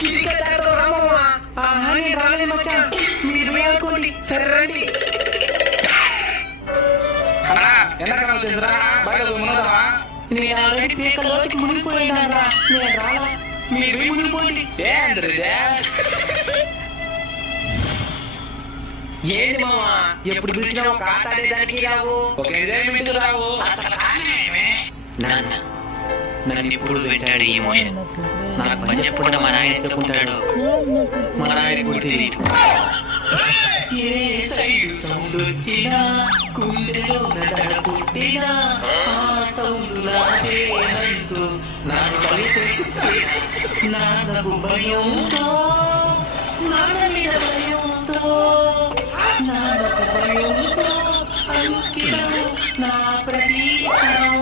Cricket ఆడతావు రామమ్మా. నేను రాలేదు మచ్చా, మీరు ఆడుకోండి. సరే రండి. ఎండాకాలం వచ్చిందిరా, బయట మునగదామా? నేను ఆల్రెడీ పీకలోకి మునిగిపోయినారా, నేను రాలా, మీరు మునిగిపోండి. ఏంది మామా ఎప్పుడు పిలిచినావు కాటాడేదానికి రావు, ఒక ఎంజాయ్మెంట్ రావు. నాన్న నన్ను ఇప్పుడు వెంటాడు ఈ మోషన్. నాకు పని చెప్పకుండా మా నాయన చెప్పుకుంటాడు, మా నాయన కూడా తెలియదు. ఏ సైడు సౌండ్ వచ్చినా గుండెలో నడ పుట్టినా ఆ సౌండ్ నాదేనంటూ నాకు నాన్నకు భయంతో, నాన్న మీద భయంతో, నాన్నకు భయంతో అంకితం నా ప్రతీకారం.